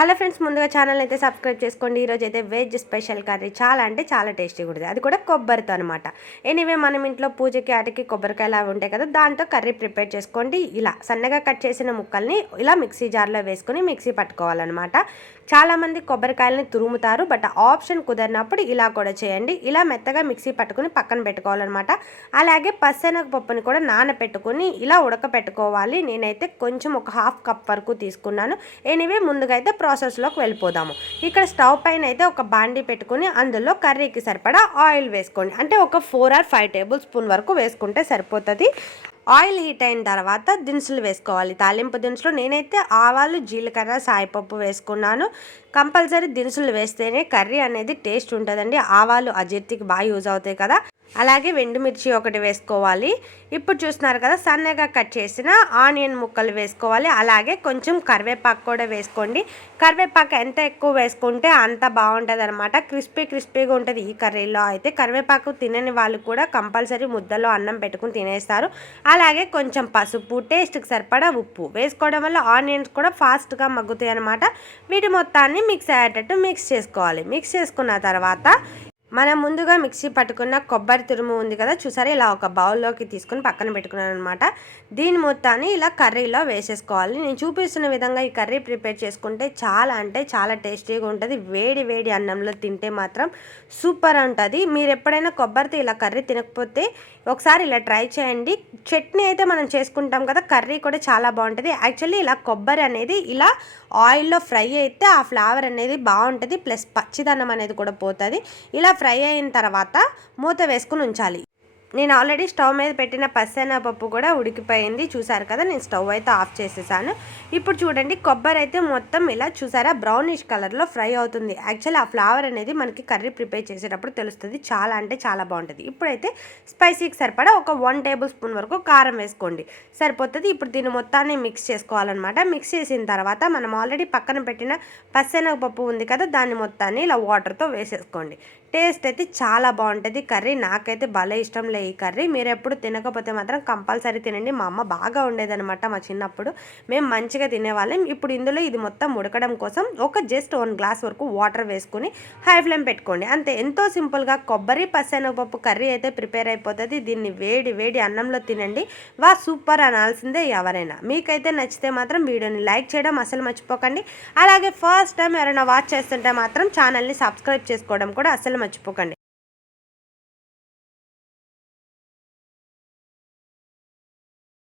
Hello friends, ముందుగా channel అయితే subscribe చేసుకోండి. ఈరోజు అయితే వెజ్ స్పెషల్ కర్రీ చాలా అంటే చాలా టేస్టీగా ఉంటుంది, అది కూడా కొబ్బరితో అనమాట. ఎనీవే మనం ఇంట్లో పూజకి ఆటికి కొబ్బరికాయలు అవి ఉంటాయి కదా, దాంతో కర్రీ ప్రిపేర్ చేసుకోండి. ఇలా సన్నగా కట్ చేసిన ముక్కల్ని ఇలా మిక్సీ జార్లో వేసుకొని మిక్సీ పట్టుకోవాలన్నమాట. చాలామంది కొబ్బరికాయలని తురుముతారు, బట్ ఆప్షన్ కుదిరినప్పుడు ఇలా కూడా చేయండి. ఇలా మెత్తగా మిక్సీ పట్టుకుని పక్కన పెట్టుకోవాలన్నమాట. అలాగే పచ్చెనగపప్పుని కూడా నానబెట్టుకుని ఇలా ఉడకపెట్టుకోవాలి. నేనైతే కొంచెం ఒక హాఫ్ కప్ వరకు తీసుకున్నాను. ఎనీవే ముందుగా అయితే ప్రాసెస్లోకి వెళ్ళిపోదాము. ఇక్కడ స్టవ్ పైన అయితే ఒక బాండీ పెట్టుకుని అందులో కర్రీకి సరిపడా ఆయిల్ వేసుకోండి. అంటే ఒక 4 or 5 టేబుల్ స్పూన్ వరకు వేసుకుంటే సరిపోతుంది. ఆయిల్ హీట్ అయిన తర్వాత దినుసులు వేసుకోవాలి. తాలింపు దినుసులు నేనైతే ఆవాలు, జీలకర్ర, సాయిపప్పు వేసుకున్నాను. కంపల్సరీ దినుసులు వేస్తేనే కర్రీ అనేది టేస్ట్ ఉంటుందండి. ఆవాలు అజీర్తికి బాగా యూజ్ అవుతాయి కదా. అలాగే ఎండుమిర్చి ఒకటి వేసుకోవాలి. ఇప్పుడు చూస్తున్నారు కదా, సన్నగా కట్ చేసిన ఆనియన్ ముక్కలు వేసుకోవాలి. అలాగే కొంచెం కరివేపాకు కూడా వేసుకోండి. కరివేపాకు ఎంత ఎక్కువ వేసుకుంటే అంత బాగుంటుంది అనమాట. క్రిస్పీగా ఉంటుంది ఈ కర్రీలో. అయితే కరివేపాకు తినని వాళ్ళు కూడా కంపల్సరీ ముద్దలో అన్నం పెట్టుకుని తినేస్తారు. అలాగే కొంచెం పసుపు, టేస్ట్కి సరిపడా ఉప్పు వేసుకోవడం వల్ల ఆనియన్స్ కూడా ఫాస్ట్గా మగ్గుతాయి అనమాట. వీటి మొత్తాన్ని మిక్స్ అయ్యేటట్టు మిక్స్ చేసుకోవాలి. మిక్స్ చేసుకున్న తర్వాత మనం ముందుగా మిక్సీ పట్టుకున్న కొబ్బరి తురుము ఉంది కదా, చూసారా, ఇలా ఒక బౌల్లోకి తీసుకుని పక్కన పెట్టుకున్నాను అనమాట. దీని మొత్తాన్ని ఇలా కర్రీలో వేసేసుకోవాలి. నేను చూపిస్తున్న విధంగా ఈ కర్రీ ప్రిపేర్ చేసుకుంటే చాలా అంటే చాలా టేస్టీగా ఉంటుంది. వేడి వేడి అన్నంలో తింటే మాత్రం సూపర్ ఉంటుంది. మీరు ఎప్పుడైనా కొబ్బరితో ఇలా కర్రీ తినకపోతే ఒకసారి ఇలా ట్రై చేయండి. చట్నీ అయితే మనం చేసుకుంటాం కదా, కర్రీ కూడా చాలా బాగుంటుంది. యాక్చువల్లీ ఇలా కొబ్బరి అనేది ఇలా ఆయిల్లో ఫ్రై అయితే ఆ ఫ్లేవర్ అనేది బాగుంటుంది, ప్లస్ పచ్చిదనం అనేది కూడా పోతుంది. ఇలా ఫ్రై అయిన తర్వాత మూత వేసుకుని ఉంచాలి. నేను ఆల్రెడీ స్టవ్ మీద పెట్టిన పచ్చెనగపప్పు కూడా ఉడికిపోయింది. చూసారు కదా, నేను స్టవ్ అయితే ఆఫ్ చేసేసాను. ఇప్పుడు చూడండి, కొబ్బరి అయితే మొత్తం ఇలా చూసారా బ్రౌనిష్ కలర్లో ఫ్రై అవుతుంది. యాక్చువల్లీ ఆ ఫ్లేవర్ అనేది మనకి కర్రీ ప్రిపేర్ చేసేటప్పుడు తెలుస్తుంది. చాలా అంటే చాలా బాగుంటుంది. ఇప్పుడైతే స్పైసీకి సరిపడా ఒక 1 టేబుల్ స్పూన్ వరకు కారం వేసుకోండి, సరిపోతుంది. ఇప్పుడు దీన్ని మొత్తాన్ని మిక్స్ చేసుకోవాలన్నమాట. మిక్స్ చేసిన తర్వాత మనం ఆల్రెడీ పక్కన పెట్టిన పచ్చెనగపప్పు ఉంది కదా, దాన్ని మొత్తాన్ని ఇలా వాటర్తో వేసేసుకోండి. టేస్ట్ అయితే చాలా బాగుంటుంది కర్రీ. నాకైతే భలే ఇష్టం లే ఈ కర్రీ. మీరు ఎప్పుడు తినకపోతే మాత్రం కంపల్సరీ తినండి. మా అమ్మ బాగా ఉండేదనమాట మా చిన్నప్పుడు, మేము మంచిగా తినేవాళ్ళం. ఇప్పుడు ఇందులో ఇది మొత్తం ఉడకడం కోసం ఒక జస్ట్ 1 గ్లాస్ వరకు వాటర్ వేసుకుని హై ఫ్లేమ్ పెట్టుకోండి. అంతే, ఎంతో సింపుల్గా కొబ్బరి పచ్చెనగపప్పు కర్రీ అయితే ప్రిపేర్ అయిపోతుంది. దీన్ని వేడి వేడి అన్నంలో తినండి, వా సూపర్ అనాల్సిందే ఎవరైనా. మీకైతే నచ్చితే మాత్రం వీడియోని లైక్ చేయడం అసలు మర్చిపోకండి. అలాగే ఫస్ట్ టైం ఎవరైనా వాచ్ చేస్తుంటే మాత్రం ఛానల్ని సబ్స్క్రైబ్ చేసుకోవడం కూడా అసలు మర్చిపోకండి.